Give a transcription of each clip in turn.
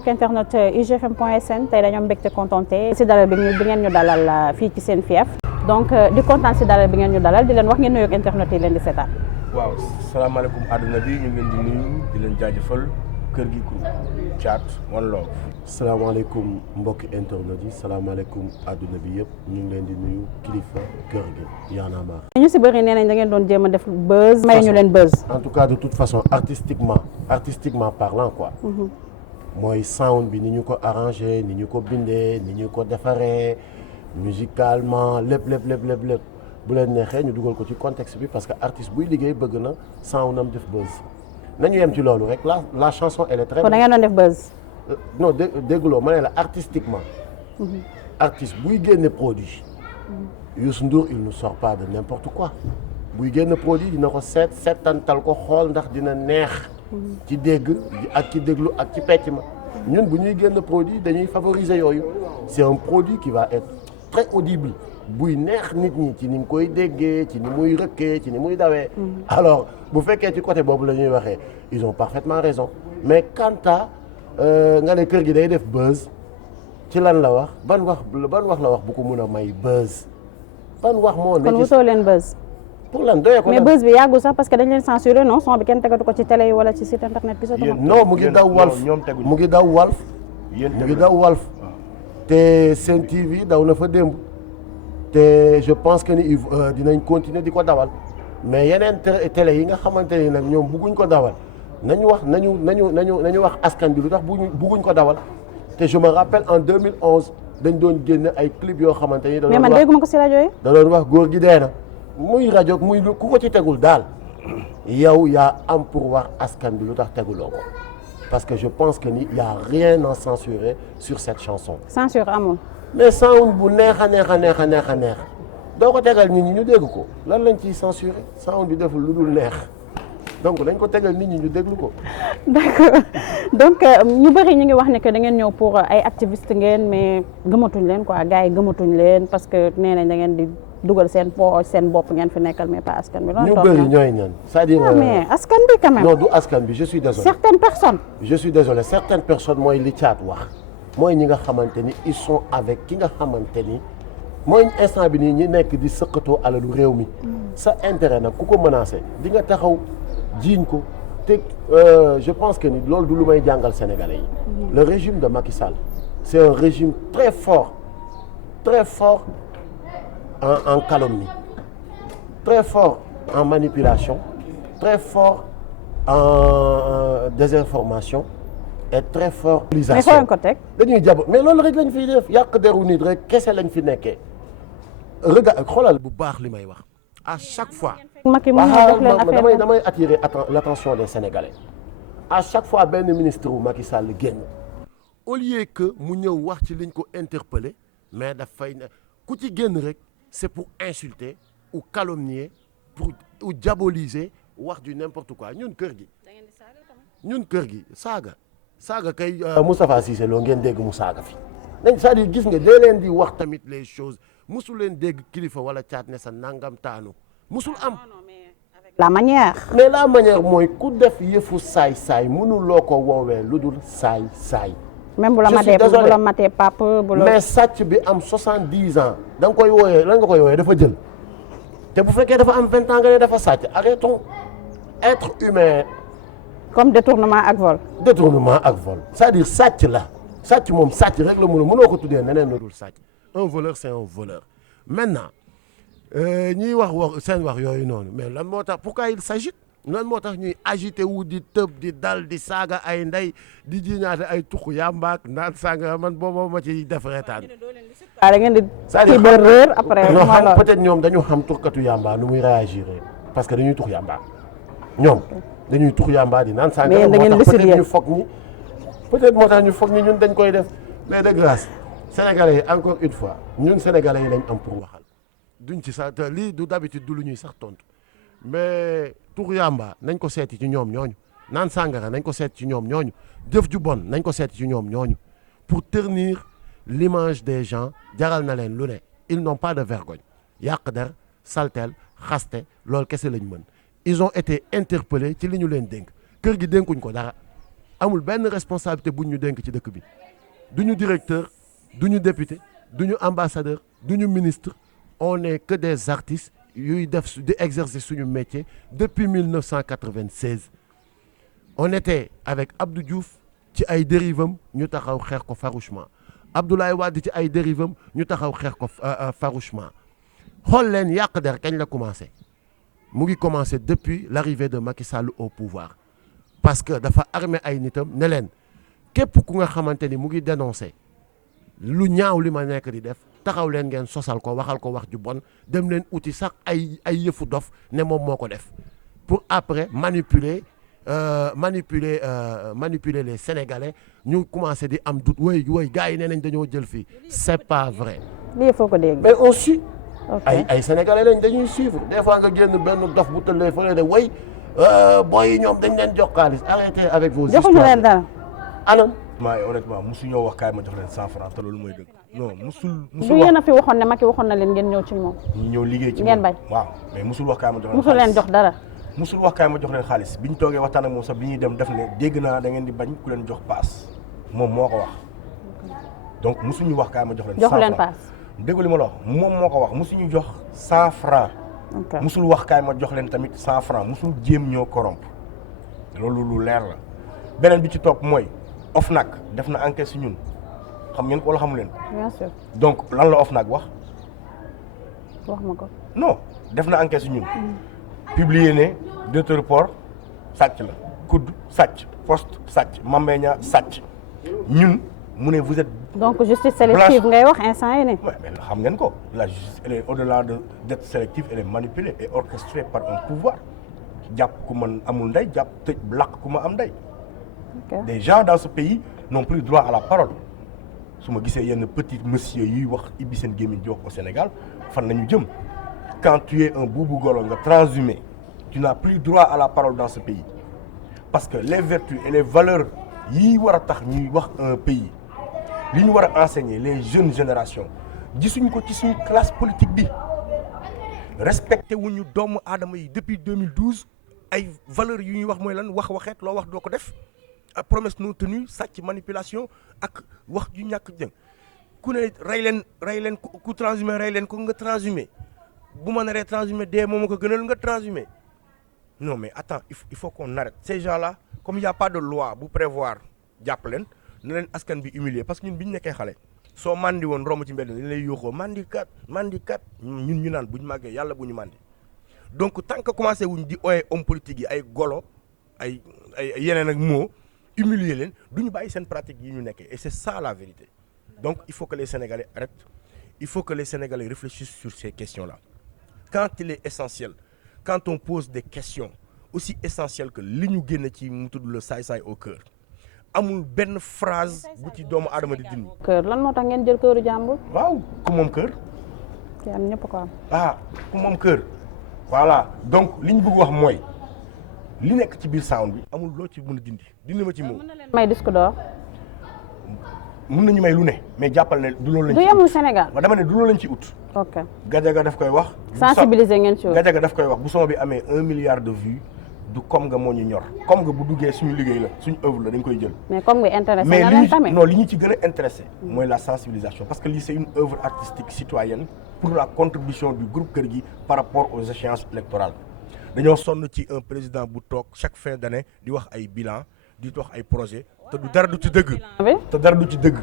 mbokk internet igfm.sn tey dañoo mbégte contenté si dalal bi ngeen ñu dalal fii ci seen fief donc di kontaan si dalal bi ngeen ñu dalal di leen wax ngeen nuyoog internet yi leen di seetaan. waaw salaamaaleykum àdduna bi ñu ngi leen di nuyu di leen jaajëfal kër gi crew Thiat One Love. salaamaaleykum mbokki internet yi salaamaaleykum àdduna bi yëpp ñu ngi leen di nuyu kilifa kër gi Y'en a marre. ñu si bëri nee nañ da ngeen doon jéem a def buzz. may ñu leen buzz. en tout cas de toute façon artistiquement parlant quoi. mooy sound bi ni ñu ko arrangé ni ñu ko bindee ni ñu ko defaree musicalement lépp bu leen neexee ñu dugal ko ci contexte bi parce que artiste buy liggéey bëgg na soundam def buzz nañu yem ci loolu rek la chanson elle est très. kon da ngeen doon def buzz. non dégguloo ma ne la artistiquement. artiste buy génne produit. Youssou Ndour il ne sort pas de n'importe quoi. buy génne produit dina ko seetantal ko xool ndax dina neex. ci dégg ak ci déglu ak ci pecc ma ñun bu ñuy génn produit dañuy favoriser yooyu c'est un produit qui va être très audible buy neex nit ñi ci ni nga koy déggee ci ni muy rëkkee ci ni muy dawee alors bu fekkee ci côté boobu la ñuy waxee ils ont parfaitement raison mais quant à nga ne kër gi day def buzz ci lan la wax ban wax la wax bu ko mun a may buzz ban wax moo ne kon wutoo leen buzz. pour lan doyee ko mais buzz bi yàggul sax parce que dañ leen censuré non son bi kenn tegatu ko ci télé yi wala ci site internet bi. non mu ngi daw Walf mu ngi daw Walf te Sen TV daw na fa démb te je pense que ni dinañ continuer di ko dawal mais yeneen télé yi nga xamante ni nag ñoom bugguñ ko dawal nañu wax askan bi lu tax bugguñ ko dawal te je me rappelle en 2011 dañ doon génn ay clip yoo xamante ni. mais man dégguma ko si rajo yi. da doon wax góor gi dee na. muy rajo muy ku ko ci tegul daal yow yaa am pour wax askan bi lu tax teguloo ko parce que je pense que ni y a rien à censurer sur cette chanson. censure amul. mais sound bu neex a neex doo ko tegal nit ñi ñu dégg ko lan lañ ciy censurer sound bi deful lu dul neex donc dañ ko tegal nit ñi ñu déglu ko. d'accord donc ñu bëri ñu ngi wax ne que da ngeen ñëw pour ay activistes ngeen mais gëmatuñ leen quoi gars yi gëmatuñ leen parce que nee nañ da ngeen di. dugal seen bopp ngeen fi nekkal mais pas askan bi. ñu bëri ñooy ñan c'est-à-dire. mais askan bi quand même. non du askan bi je suis désolé. certaines personnes mooy li Thiat wax mooy ñi nga xamante ni ils sont avec ki nga xamante ni mooy instant bi nii ñi nekk di sëqatoo alalu réew mi. sa intérêt nag ku ko menacé di nga taxaw jiiñ ko te je pense que ni loolu du lu may jàngal sénégalais yi. le régime de Macky Sall c'est un régime très fort en calomnie, très fort en manipulation, très fort en désinformation et très fort. mais foo ko teg. dañuy jàpp mais loolu rek lañ fiy def yàq deru nit rek kese lañ fi nekkee. regarde xoolal bu baax li may wax à chaque fois. damay attirer l'attention des Sénégalais à chaque fois benn ministre wu Macky Sall génn au lieu que mu ñëw wax ci liñ ko interpeller mais dafay ne ku ci génn rek. c'est pour insulter ou calomnier ou diaboliser wax du n'importe quoi ñun kër gi saaga kay Moustapha Cissé Lo ngeen dégg mu saaga fi nañ c'est-à-dire gis nga dee leen di wax tamit les choses musul leen dégg kilifa wala Thiat ne sa nangam taanu musul am la manière mooy ku def yëfu saay mënuloo ko woowee lu dul saay même bu la matee papa mais sàcc bi am 70 ans da nga koy wooyee lan nga koy wooyee dafa jël te bu fekkee dafa am 20 ans nga ne dafa sàcc arrêtons être humain. comme détournement ak vol. c'est-à-dire sàcc la sàcc moom sàcc rek la mënoo ko tuddee neneen la dul sàcc un voleur c'est un voleur maintenant ñiy wax seen wax yooyu noonu mais lan moo tax pourquoi il s'agite lan moo tax ñuy agité wu di tëb di dal di saaga ay ndey di jiñaate ay tuq yàmbaak naan saaga man booba ma ci def reetaan. da ngeen di kii ba réer après. non xam peut-être ñoom dañu xam tuxkatu yàmba nu muy réagir parce que dañuy tux yàmba ñoom dañuy tux yàmba di naan saaga. mais da ngeen peut-être ñu foog ni peut-être moo tax ñu foog ni ñun dañ koy def mais de grâce sénégalais yi encore une fois ñun sénégalais yi lañ am pour waxal duñ ci sax lii du d'habitude du lu ñuy sax tontu. mais tur yàmba nañ ko seeti ci ñoom ñooñu naan sàngara nañ ko seeti ci ñoom ñooñu jëf ju bon nañ ko seeti ci ñoom ñooñu pour ternir l'image des gens jaral na leen lu ne ils n'ont pas de vergogne yàq der saltel xaste loolu kese lañ mën ils ont été interpellés ci li ñu leen dénk kër gi dénkuñ ko dara amul benn responsabilité buñ ñu dénk ci dëkk bi duñu directeur duñu député duñu ambassadeur duñu ministre on n'est que des artistes yuy def di exercer suñu métier depuis 1996 on était avec Abdou Diouf ci ay dérivam ñu taxaw xeex ko farouchement Abdoulaye Wade ci ay dérivam ñu taxaw xeex ko farouchement xool leen yàq der kañ la commencé mu ngi commencé depuis l'arrivée de Macky Sall au pouvoir parce que dafa armé ay nitam ne leen képp ku nga xamante ni mu ngi dénoncé lu ñaaw li ma nekk di def taxaw leen ngeen sosal ko waxal ko wax ju bon dem leen uti sax ay yëfu dof ne moom moo ko def pour après manipuler les Sénégalais ñu commencé di am doute woy gars yi nee nañ dañoo jël fii c'est pas vrai. lii foo ko dégg. mais on suit. ok ay Sénégalais lañ dañuy suivre des fois nga génn benn dof bu tëllee fële de woy booy yi ñoom dañ leen jox xaalis arrêtez avec vos histoires. joxuñu leen dara. anam. honnêtement musu ñoo wax kaay ma jox leen 100 francs te loolu mooy dëgg non musul du yéen a fi waxoon ne Macky waxoon na leen ngeen ñëw ci moom. ñu ñëw liggéey ci ngeen bañ. waaw mais musul wax kaay ma jox leen musul leen jox dara. musul wax kaay ma jox leen xaalis bi ñu toogee waxtaan ak moom sax bi ñuy dem def ne dégg naa da ngeen di bañ ku leen jox paas moom moo ko wax donc musuñu wax kaay ma jox leen 100 jox francs leen paas. déggu li ma la wax moom moo ko wax musuñu jox 100 francs ok musul wax kaay ma jox leen tamit 100 francs musul jéem ñoo corrompre loolu lu leer la beneen bi ci topp mooy OFNAC def na enquête si ñun xam ngeen ko wala xamu leen bien sûr donc lan la OFNAC wax wax ma ko. non def na enquête si ñun publier ne directeur port sàcc la kudd sàcc poste sàcc mambeña sàcc ñun mu ne vous êtes donc justice sélective ngay wax instant yi ne. mais xam ngeen ko la justice elle est au-delà d'être sélective elle est manipulée et orchestrée par un pouvoir jàpp ku man amul ndey jàpp tëj làq ku ma am ndey. ok des gens dans ce pays n'ont plus droit à la parole su ma gisee yenn petit monsieur yuy wax ibbi seen gémmiñ di wax au Sénégal fan la ñu jëm quand tu es un boubou golo nga transhumé tu n'as plus droit à la parole dans ce pays parce que les vertus et les valeurs yi war a tax ñuy wax un pays li ñu war a enseigner les jeunes générations gisuñ ko ci suñu classe politique bi respecté wuñu doomu aadama yi depuis 2012 ay valeurs yu ñuy wax mooy lan waxeet loo wax doo ko def ak promesse non tenue sàcc manipulation ak wax ju ñàkk jëm ku ne rey leen ku transhumé rey leen ko nga transhumé bu ma naree transhumé dee moom a ko gënal nga transhumé non mais attends il faut qu'on arrête ces gens-là comme il y a pas de loi bu prévoir jàpp leen na leen askan bi humilier parce que ñun bi ñu nekkee xale soo mandi woon romb ci mbedd dañ lay yuuxoo mandi kat ñun ñu naan buñ màggee yàlla bu ñu mandi donc tant que commencé wuñ di ooyee homme politique yi ay golo ay yeneen ak moo humilier leen du ñu bàyyi seen pratique yi ñu nekkee et c'est ça la vérité donc il faut que les Sénégalais arrêtent il faut que les Sénégalais réfléchissent sur ces questions-là quand il est essentiel quand on pose des questions aussi essentielles que li ñu génn ci mu tudd le saay-saay au cœur amul benn phrase bu ci doomu aadama di dindi. kër lan moo tax ngeen jël këru jàmbur. waaw ku moom kër. te am ñëpp ko am. ku moom kër. voilà donc li ñu bëgg wax mooy li nekk ci biir sound bi amul loo ci mën a dindi ma ci moom. may disque d'or. mën nañu may lu ne mais jàppal ne du loolu lañ du ci yemul Sénégal. dama ne du loolu lañ ci ut. ok Gadiaga daf koy wax. sensibiliser ngeen ci Gadiaga daf koy wax bu son bi amee 1 milliard de vues du comme nga moo ñu ñor comme nga bu duggee suñu liggéey la suñu œuvre la dañ koy jël. mais comme nga intéressé mais na leen tamit. non li ñu ci gën a intéressé mooy la sensibilisation parce que lii c'est une œuvre artistique citoyenne pour la contribution du groupe Kër gi par rapport aux échéances électorales dañoo sonn ci un président bu toog chaque fin d'année di wax ay bilan di wax ay projet te du dara du ci dëgg. te dara du ci dëgg.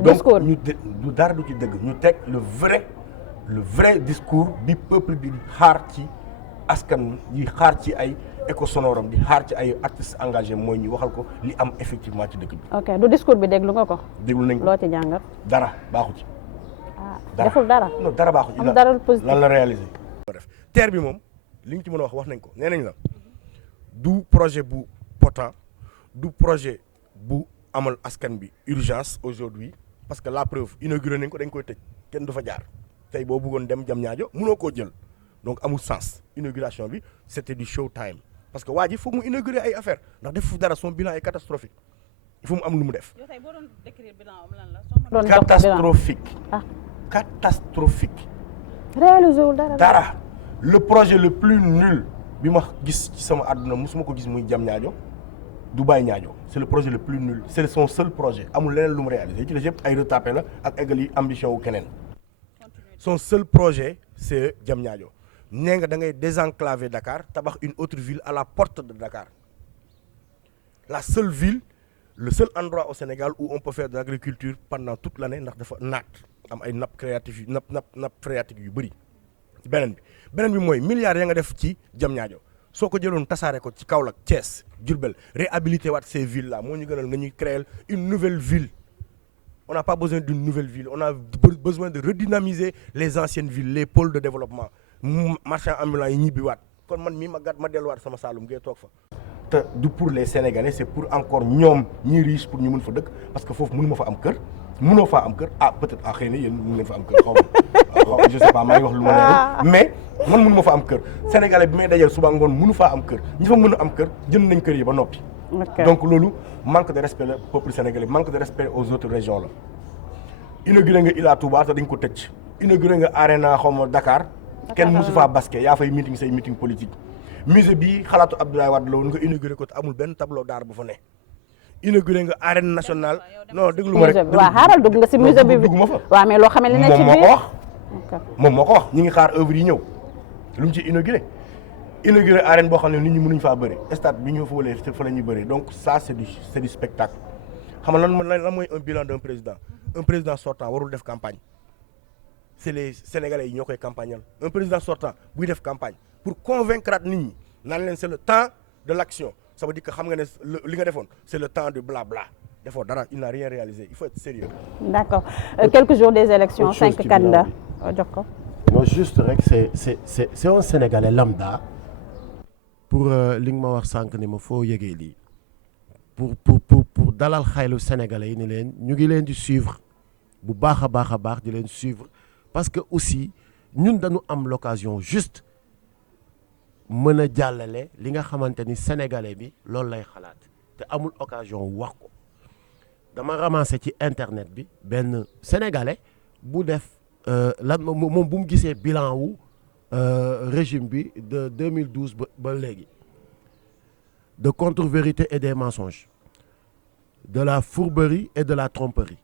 donc ñu du dara du ci dëgg ñu teg le vrai discours bi peuple bi xaar ci askan di xaar ci ay éco sonoram di xaar ci ay artistes engagés mooy ñu waxal ko li am effectivement ci dëkk bi. ok du discours bi déglu nga ko. déglu nañ ko loo ci jàngat. dara baaxu ci. deful dara. non dara baaxu ci. am dara positif lan la réalisé. terre bi moom li ñu ci mën a wax nañ ko nee nañ la du projet bu potent du projet bu amal askan bi urgence aujourd'hui parce que la preuve inauguré nañ ko dañ koy tëj kenn du fa jaar tey boo bëggoon dem Diamniadio mënoo koo jël donc amul sens inauguration bi c'était du show time parce que waa ji foog mu inaugurer ay affaire ndax def fu dara son bilan est catastrophique il faut mu am lu mu def. catastrophique. catastrophique. réalisé wul dara le projet le plus nul bi ma gis ci sama àdduna musuma ko gis muy Diamniadio Dubaï Niadio c'est le projet le plus nul c'est son seul projet amul leneen lu mu réalisé ci des yëpp ay retapé la ak égali ambition wu keneen son seul projet c'est Diamniadio nee nga da ngay désenclaver Dakar tabax une autre ville à la porte de Dakar la seule ville le seul endroit au Sénégal où on peut faire de l'agriculture pendant toute l'année ndax dafa naat am ay nappe créative nappe phréatique yu bëri beneen bi mooy milliards ya nga def ci Diamniadio soo ko jëloon tasaare ko ci Kaolack Thiès Diourbel réhabiliter waat ces villes là moo ñu gënal nga ñuy créer une nouvelle ville on n'a pas besoin d'une nouvelle ville on a besoin de redynamiser les anciennes villes les pôles de développement marchands ambulants yi ñibbiwaat kon man mii ma delluwaat sama Saalum ngay toog fa te du pour les Sénégalais c'est pour encore ñoom ñi riche pour ñu mën fa dëkk parce que foofu mënuma fa am kër mënoo faa am kër peut-être xëy na yéen mën ngeen fa am kër xaw ma je sais pas maa ngi wax lu ma leerul mais man mënuma fa am kër Sénégalais bi may dajal suba ngoon mënu faa am kër ñi fa mën a am kër jënd nañ kër yi ba noppi donc loolu manque de respect le peuple sénégalais manque de respect aux autres régions la inauguré nga Ila Touba te dañ ko tëj inauguré nga Arena xawma Dakar kenn mosu faa basket yaa fay meeting say meeting politique musée bi xalaatu Abdoulaye Wade la woon nga inauguré ko te amul benn tableau d'art bu fa ne inauguré nga arène nationale non déglu ma rek waaw xaaral dugg nga si musée bi dugg ma fa waaw mais loo xamee ne ci biir moom moo ko wax ñi ngi xaar œuvre yi ñëw lu mu ci inauguré arène boo xam ne nit ñi mënuñ faa bëri stade bi ñu fa wëlee fa la ñuy bëri donc ça c'est du spectacle xam nga lan mooy un bilan d'un président sortant warul def campagne c'est les Sénégalais yi ñoo koy campagnal un président sortant buy def campagne pour convaincre nit ñi naan leen c'est le temps de l'action ça veut dire que xam nga ne li nga defoon c'est le temps du blabla defoo dara il n'a rien réalisé il faut être sérieux d'accord quelques jours des élections 5 candidats jox ko non juste rek c'est un Sénégalais lambda pour li nga ma wax sànq ni ma foo yëgee lii pour dalal xaylu Sénégalais yi ni leen ñu ngi leen di suivre bu baax a baax di leen suivre parce que aussi ñun dañu am l'occasion juste mën a jàllale li nga xamante ni Sénégalais bi loolu lay xalaat te amul occasion wax ko dama ramassé ci internet bi benn Sénégalais bu def lan moom bu mu gisee bilan wu régime bi de 2012 ba léegi de contre-vérité et des mensonges de la fourberie et de la tromperie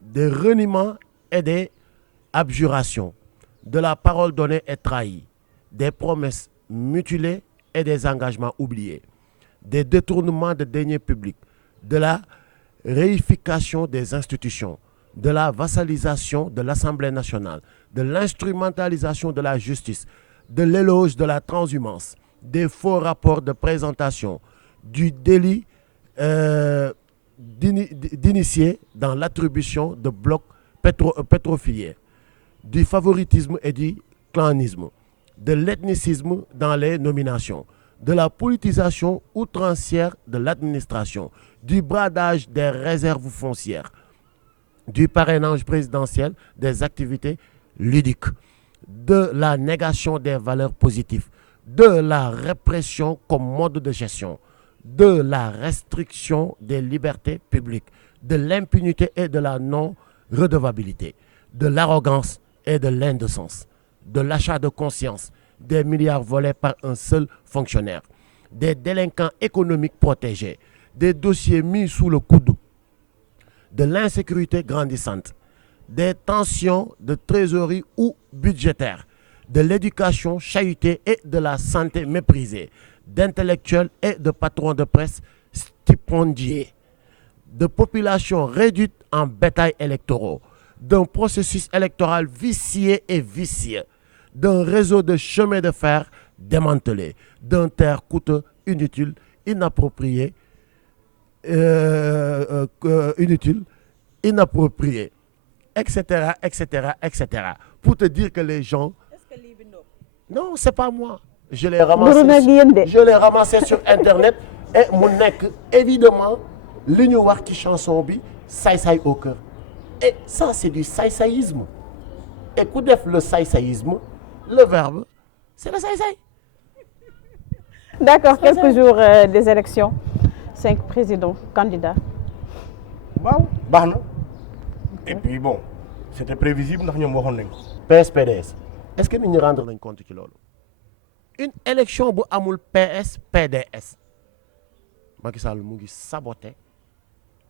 des reniements et des abjurations de la parole donnée et trahie des promesses mutilées et des engagements oubliés des détournements de deniers publics de la réification des institutions de la vassalisation de l'Assemblée nationale de l'instrumentalisation de la justice de l'éloge de la transhumance des faux rapports de présentation du délit d'initié dans l'attribution de blocs pétrofiliers du favoritisme et du clanisme de l'ethnicisme dans les nominations de la politisation outrancière de l'administration du bradage des réserves foncières du parrainage présidentiel des activités ludiques de la négation des valeurs positives de la répression comme mode de gestion de la restriction des libertés publiques de l'impunité et de la non-redevabilité de l'arrogance et de l'indécence de l'achat de conscience des milliards volés par un seul fonctionnaire des délinquants économiques protégés des dossiers mis sous le coude de l'insécurité grandissante des tensions de trésorerie ou budgétaires de l'éducation chahutée et de la santé méprisée, d'intellectuels et de patrons de presse stipendiés, de populations réduites en bétail électoraux, d'un processus électoral vicié et vicieux, d'un réseau de chemins de fer démantelé, d'un terre coûteux, inutile, inapproprié, inapproprié, etc., etc., etc. Pour te dire que les gens... Non, c'est pas moi. Je l'ai ramassé sur Internet et mu nekk évidemment li ñu wax ci chanson bi saay-saay au cœur. Et ça, c'est du saay-saïsme. Et ku def le saay-saïsme, le verbe, c'est le saay-saay. D'accord, quelques jours des élections. 5 présidents, candidats. Waaw, baax na. Et puis bon, c'était prévisible ndax ñoom waxoon nañ ko. PS PDS. Est-ce que nit ñi rendre nañ compte ci loolu? Une élection bu amul PS PDS Macky Sall mu ngi saboter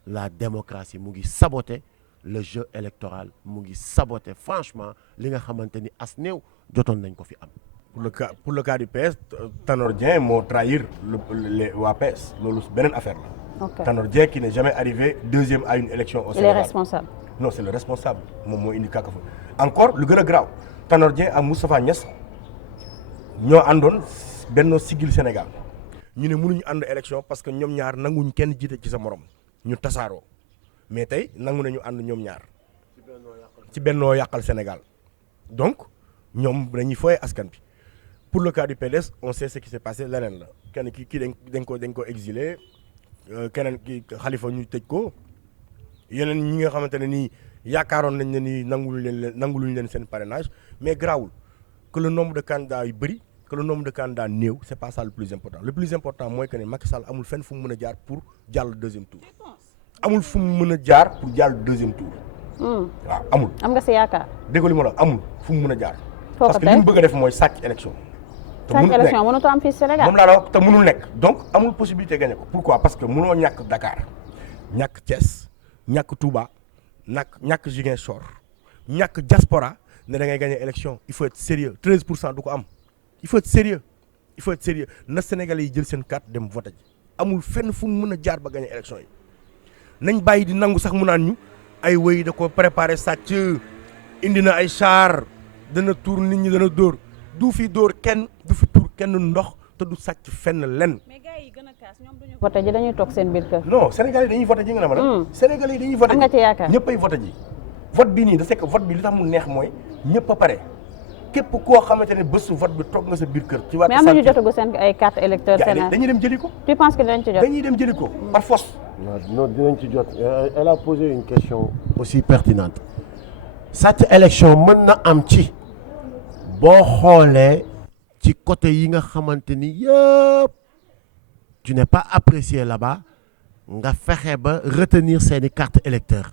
la démocratie mu ngi saboter le jeu électoral mu ngi saboter franchement li nga xamante ni as néew jotoon nañ ko fi am. pour le cas du PS Tanor Dieng moo trahir les waa PS loolu beneen affaire la. ok Tanor Dieng qui n'est jamais arrivé deuxième à une élection au il Sénégal. est responsable. non c'est le responsable moom moo indi kàkkafa encore lu gën a graaw Tanor Dieng ak Moustapha Niasse ñoo àndoon Benno Siggil Sénégal ñu ne mënuñu ànd élection parce que ñoom ñaar nanguñ kenn jiite ci sa morom ñu tasaaroo mais tey nangu nañu ànd ñoom ñaar ci Benno Yàqal Sénégal donc ñoom dañuy fooye askan bi pour le cas du PDS on sait ce qui s'est passé leneen la kenn kii dañ ko exilé keneen ki Khalifa ñu tëj ko yeneen ñi nga xamante ne nii yaakaaroon nañ ne ni nanguluñ leen seen parrainage mais grawul que le nombre de candidats yu bëri que le nombre de candidats néew c'est pas ça le plus important mooy que ne Macky Sall amul fenn fu mu mën a jaar pour jàll deuxième tour amul fu mu mën a jaar pour jàll deuxième tour waaw amul am nga si yaakaar. déggoo li ma la amul fu mu mën a jaar foo parce ko que li mu tey bëgg a def mooy sàcc élection chaque élection mënatoo am fii Sénégal. moom laa la wax te mënul nekk donc amul possibilité gagné ko pourquoi parce que mënoo ñàkk Dakar ñàkk Thiès ñàkk Touba ñàkk Ziguinchor ñàkk diaspora ne da ngay gagné élection il faut être sérieux 13% du ko am il faut être sérieux na Sénégalais yi jël seen carte dem voté ji amul fenn fu mu mën a jaar ba gagné élection yi nañ bàyyi di nangu sax mu naan ñu ay wëy da ko préparé sàcc indi na ay char dana tuur nit ñi dana dóor du fi dóor kenn du fi tuur kenn ndox te du sàcc fenn lenn. mais gars yi gën a kaas ñoom duñu voté ji dañuy toog seen biir kër. non Sénégalais yi dañuy voté ji nga ne ma la. Sénégalais yi dañuy voté am nga ci yaakaar ñëpp ay voté ji. vote bi nii da c'est que vote bi li tax mu neex mooy ñëpp a pare képp koo xamante ne bésu vote bi toog nga sa biir kër. ci wàllu mais am nañu jotagu seen ay carte électeur Sénégal dañuy dem jëli ko. tu penses que dinañ ci jot. dañuy dem jëli ko par force. non dinañ ci jot elle a posé une question aussi pertinente cette élection mën na am ci boo xoolee ci côté yi nga xamante ni yëpp tu n'es pas apprécié là-bas nga fexe ba retenir seeni carte électeur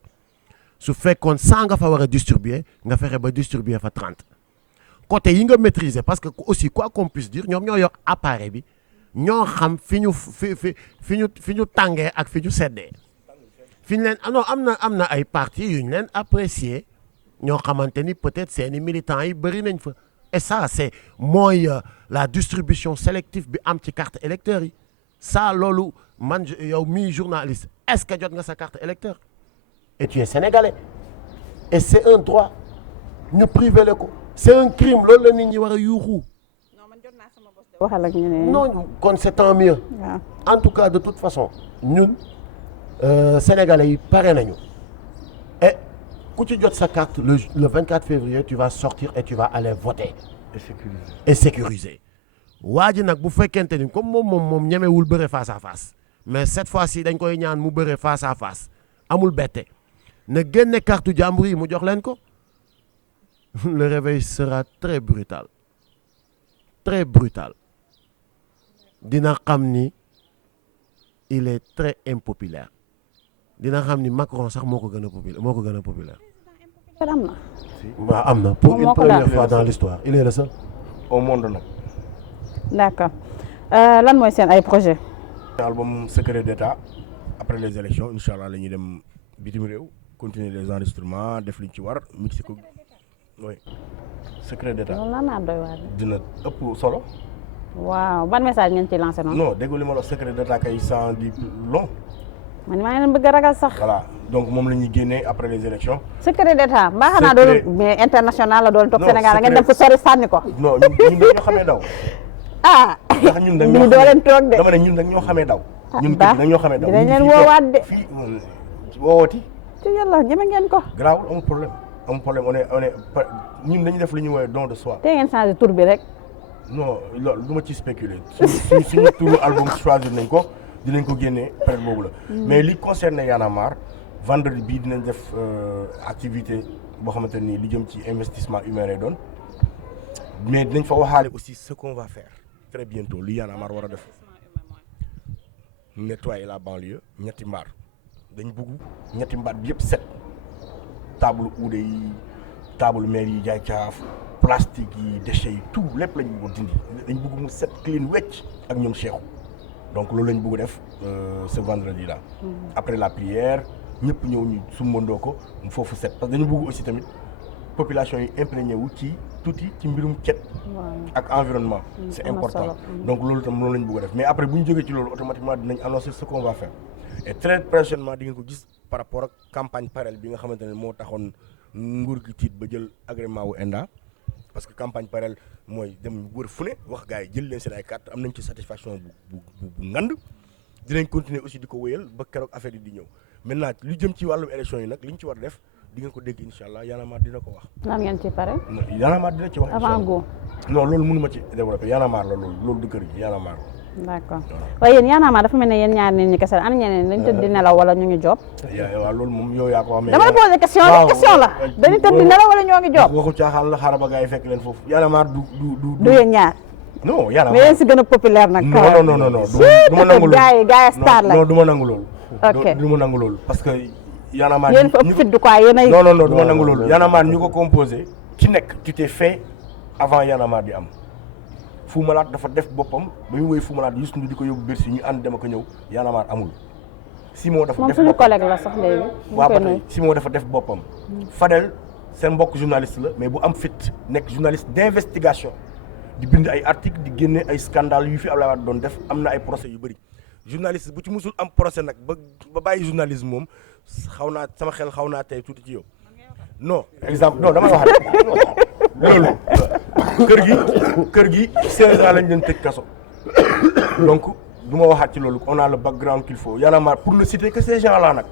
su fekkoon 100 nga fa war a distribuer nga fexe ba distribuer fa 30 côté yi nga maîtriser parce que aussi quoi qu'on puisse dire ñoom ñoo yor appareil bi ñoo xam fi ñu tàngee ak fi ñu seddee fi ñu leen non am na ay partis yu ñu leen apprécier ñoo xamante ni peut-être seeni militants yi bëri nañ fa et ça c'est mooy la distribution sélective bi am ci carte électeur yi ça loolu man yow mii journaliste est-ce que jot nga sa carte électeur et tu es sénégalais et c'est un droit ñu privé le ko c'est un crime loolu la nit ñi war a yuuxu waxal ak ñu ne. non kon c'est tant mieux. waaw en tout cas de toute façon ñun sénégalais yi pare nañu et ku ci jot sa carte le 24 février tu vas sortir et tu vas aller voter. et sécuriser. waa ji nag bu fekkente ni comme moom ñemewul bëre face à face mais cette fois-ci dañ koy ñaan mu bëre face à face amul bette na génne carte jàmbur yi mu jox leen ko le réveil sera très brutal dina xam ni il est très impopulaire dina xam ni Macron sax moo ko gën a populaire am na. waaw am na pour une première fois dans l'histoire il est le seul au monde nag. d'accord lan mooy seen ay projet album secret d'état après les élections incha allah la ñuy dem bitim réew continuer les enregistrements def liñ ci war mixé ko oui secret d'état loolu naa doy waar. dina ëpp solo. waaw ban message ngeen ci lancé noonu. non déggu li ma la secret d'état kay sans di long. man maa ngi leen bëgg a ragal sax. voilà donc moom la ñuy génnee après les élections. secret d'état mbaa xanaa doon mais international la doon toog non, Sénégal ngeen dem fu sori sànni ko. non ñun dañoo xamee daw. ah ndax ñun lii doo leen toog de. dama ne ñun dañoo xamee daw. ñun baax dañoo xamee daw. dinañ leen woowaat de. fii woowaati. ci yàlla ñeme ngeen ko. garaawul amul problème on est ñun dañuy def li ñuy woowee don de soi. te ngeen changé tur bi rek. non loolu du ma ci spéculer suñu turu album choisir nañ ko dinañ ko génnee période boobu la. mais li concerne Y'en a marre vendredi bii dinañ def activité boo xamante ni li jëm ci investissement humain lay doon mais dinañ fa waxaale aussi ce qu'on va faire très bientôt li Y'en a marre war a def nettoyer la banlieue ñetti mbaar dañ bugg ñetti mbaar bi yëpp set table uude yi table maire yi jaay caaf plastique yi déchets yi tout lépp lañ bëgg dindi dañ bëgg mu set clean wecc ak ñoom Cheikhou donc loolu lañ bëgg def ce vendredi là. après la prière ñëpp ñëw ñu sumbandoo ko foofu set parce que dañu bëgg aussi tamit population yi imprégné wu ci tuuti ci mbirum cet ak environnement. c'est important donc loolu tam loolu lañ bëgg def mais après bu ñu jógee ci loolu automatiquement dinañ annoncer ce qu'on va faire et très prochainement di ngeen ko gis par rapport ak campagne parallèle bi nga xamante ne moo taxoon nguur gi tiit ba jël agrément wu ENDA parce que campagne parallèle mooy dem wër fu ne wax gars yi jël leen seen ay carte am nañ ci satisfaction bu ngand dinañ continuer aussi di ko wéyal ba keroog affaire yi di ñëw maintenant lu jëm ci wàllum élection yi nag li ñu ci war def di ngeen ko dégg incha allah Y'en a marre dina ko wax. lan ngeen ci pare. Y'en a marre dina ci wax. avant go. non loolu mënu ma ci développer Y'en a marre la loolu du kër gi Y'en a marre. d'accord waaye yéen Y'en a marre dafa mel ne yéen ñaar nit ñi kese la ana ñeneen dañu tëdd di nelaw wala ñu ngi job. waaw loolu moom yow yaa ko wax. dama la posé question la dañu tëdd di nelaw wala ñoo ngi job. waxu caaxaan la xaaral ba gars yi fekk leen foofu Y'en a marre du yéen ñaar. non Y'en a marre mais yéen si gën a populaire nag. non du ma nangu loolu gars yi star la non du ma nangu loolu. ok du ma nangu loolu parce que Y'en a marre yéen fa ëpp fit du quoi yéen ay. non du ma nangu loolu Y'en a marre ñu ko composé ci nekk tu t'es fait avant Y'en a marre di am Fou Malade dafa def boppam ba ñu woy Fou Malade Youssou Ndour di ko yóbbu Bercy ñu ànd dem ak ñëw Y'en a marre amul Simon dafa def moom suñu collègue la sax léegi. waaw ba tey Simon dafa def boppam Fadel seen mbokk journaliste la mais bu am fit nekk journaliste d'investigation di bind ay article di génne ay scandale yu fi Abdoulaye Wade doon def am na ay procès yu bëri journaliste bu ci musul am procès nag ba bàyyi journalisme moom sama xel xaw naa tey tuuti ci yow non exemple non damay wax rek loolu kër gi 16 ans lañ leen tëj kaso donc du ma waxaat ci loolu on a le background qu'il faut Y'en a marre pour ne citer que ces gens là nag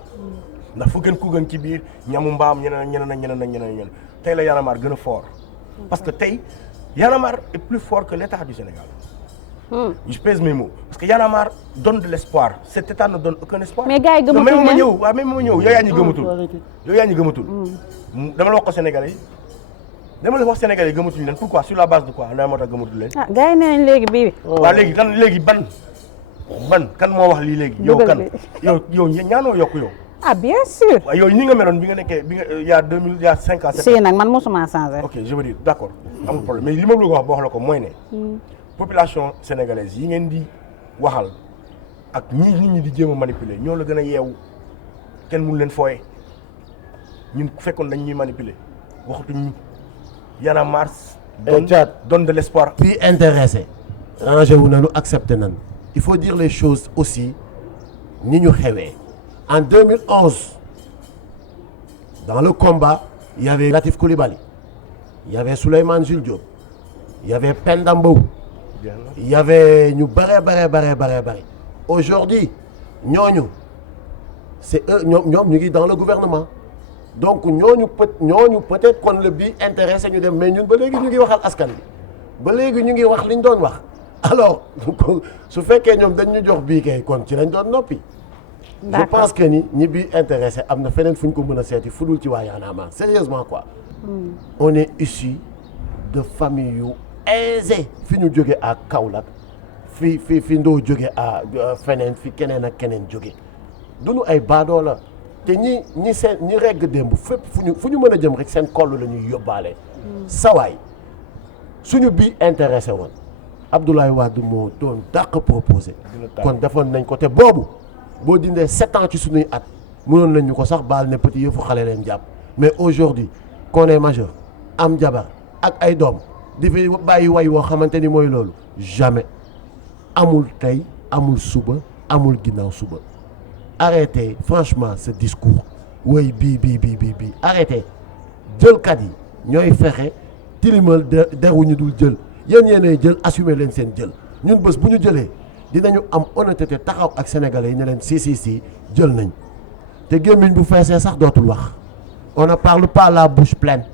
ndax fu gën ku gën ci biir ñamu mbaam ñeneen tey la Y'en a marre gën a fort parce que tey Y'en a marre est plus fort que l'État du Sénégal. Je pèse mes mots parce que Y'en a marre donne de l'espoir cet État ne donne aucun espoir. mais gars yi gëmatul même ma ñëw waaw même ma ñëw yow yaa ñu gëmatul. dama la wax ko Sénégalais yi dama la wax Sénégalais yi gëmatuñu leen pourquoi sur la base de quoi naa moo tax gëmatul leen. ah gars yi nee nañ léegi bii. waaw léegi ban kan moo wax lii léegi. yow kan yow ñaanoo yokku yow. ah bien sûr. waaw yow ni nga meloon bi nga nekkee y a 2000 y a 5 ans. si nag man mosuma changé. ok je veux dire d'accord amul problème mais li ma bëgg wax boo wax la ko mooy ne. population sénégalaise yi ngeen di waxal ak nit ñi di jéem a manipuler ñoo la gën a yeewu kenn mënu leen fooye ñun ku fekkoon dañ ñuy manipuler waxatuñ ñu Y'en a marre. donne de l'espoir. puis intéressé rangé wu nañu accepté nañu il faut dire les choses aussi ni ñu xewee en 2011 dans le combat il y avait Latif Coulibaly il y avait Souleymane Jules Diop il y avait Penda Mbow il y avait ñu bare aujourd'hui ñooñu c'est eux ñoom ñu ngi dans le gouvernement donc ñooñu peut-être kon le bi intéressé ñu dem mais ñun ba léegi ñu ngi waxal askan bi ba léegi ñu ngi wax li ñu doon wax alors su fekkee ñoom dañ ñu jox bii kay kon ci lañ doon noppi. je pense que ñi bii intéressé am na feneen fu ñu ko mën a seeti fu dul ci waa Y'en a marre sérieusement quoi. on est issu de famille yu aisé fi ñu jóge à Kaolack fi ndoo jóge à feneen fi keneen ak keneen jóge duñu ay baadoo la te ñi regg démb fépp fu ñu mën a jëm rek seen koll la ñuy yóbbaale. sawaay suñu bii intéressé woon Abdoulaye Wade moo doon dàq proposé kon defoon nañ ko te boobu boo dindee 7 ans ci suñuy at mënoon nañ ñu ko sax baal ne petit yëfu xale leen jàpp mais aujourd'hui qu'on est majeur am jabar ak ay doom di fi bàyyi way woo xamante ni mooy loolu jamais amul tey amul suba amul ginnaaw suba arrêtez franchement ce discours woy bii arrêtez jëlkat yi ñooy fexe tilimal deru ñu dul jël yéenay jël assumer leen seen jël ñun bés bu ñu jëlee dinañu am honnêteté taxaw ak sénégalais yi ne leen si jël nañ te gémmiñ bu feesee sax dootul wax on ne parle pas la bouche pleine